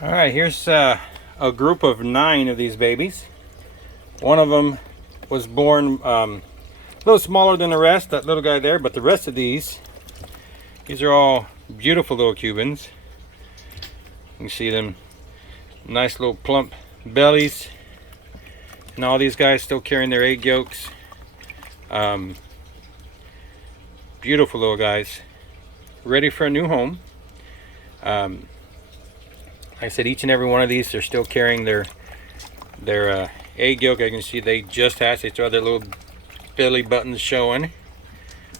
All right, here's a group of 9 of these babies. One of them was born a little smaller than the rest, that little guy there, but the rest of these are all beautiful little Cubans. You can see them, nice little plump bellies, and all these guys still carrying their egg yolks. Beautiful little guys, ready for a new home. Like I said, each and every one of these, they're still carrying their egg yolk. I can see they just hatched. They still have their little belly buttons showing.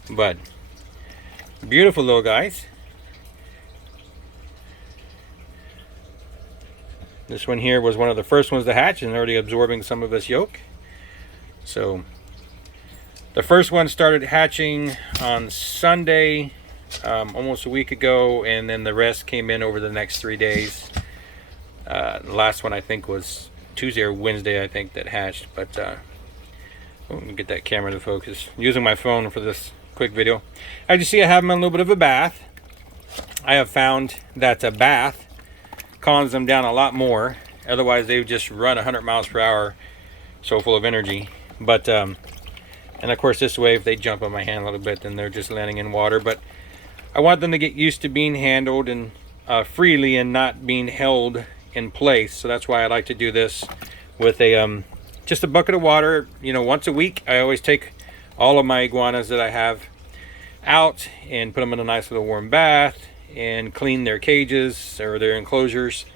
But beautiful little guys. This one here was one of the first ones to hatch and already absorbing some of its yolk. So the first one started hatching on Sunday, almost a week ago, and then the rest came in over the next 3 days. The last one I think was Tuesday or Wednesday, I think, that hatched. But let me get that camera to focus. I'm using my phone for this quick video. As you see, I have them in a little bit of a bath. I have found that a bath calms them down a lot more. Otherwise, they would just run 100 miles per hour, so full of energy. But and of course, this way, if they jump on my hand a little bit, then they're just landing in water. But I want them to get used to being handled and freely and not being held in place. So that's why I like to do this with a just a bucket of water. You know, once a week I always take all of my iguanas that I have out and put them in a nice little warm bath and clean their cages or their enclosures,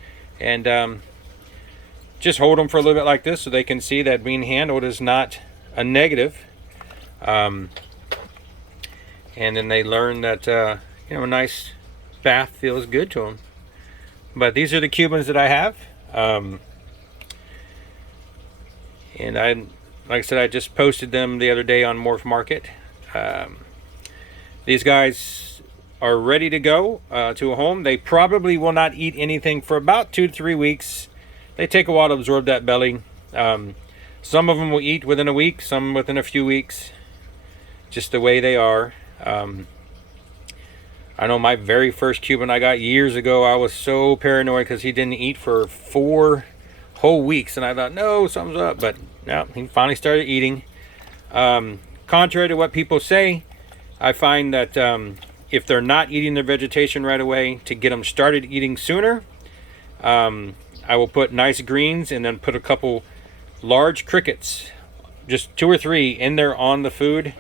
and just hold them for a little bit like this so they can see that being handled is not a negative. And then they learn that you know, a nice bath feels good to them. But these are the Cubans that I have, and like I said, I just posted them the other day on Morph Market. These guys are ready to go to a home. They probably will not eat anything for about 2 to 3 weeks. They take a while to absorb that belly. Some of them will eat within a week, some within a few weeks, just the way they are. I know my very first Cuban I got years ago, I was so paranoid because he didn't eat for 4 whole weeks, and I thought, no, something's up. But no, he finally started eating. Contrary to what people say, I find that if they're not eating their vegetation right away, to get them started eating sooner, I will put nice greens and then put a couple large crickets, just 2 or 3 in there on the food,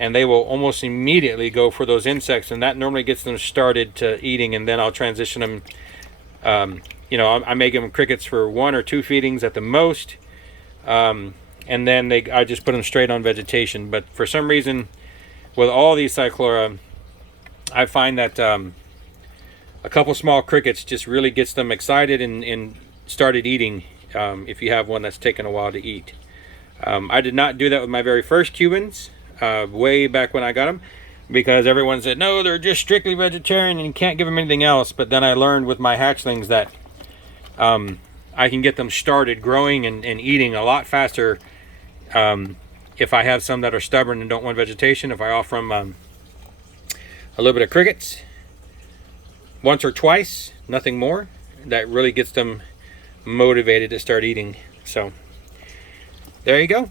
and they will almost immediately go for those insects, and that normally gets them started to eating. And then I'll transition them. You know, I make them crickets for 1 or 2 feedings at the most, and then I just put them straight on vegetation. But for some reason, with all these Cyclura, I find that a couple small crickets just really gets them excited and started eating. If you have one that's taken a while to eat, I did not do that with my very first Cubans. Way back when I got them, because everyone said, no, they're just strictly vegetarian and you can't give them anything else. But then I learned with my hatchlings that I can get them started growing and eating a lot faster if I have some that are stubborn and don't want vegetation. If I offer them a little bit of crickets once or twice, nothing more, that really gets them motivated to start eating. So there you go.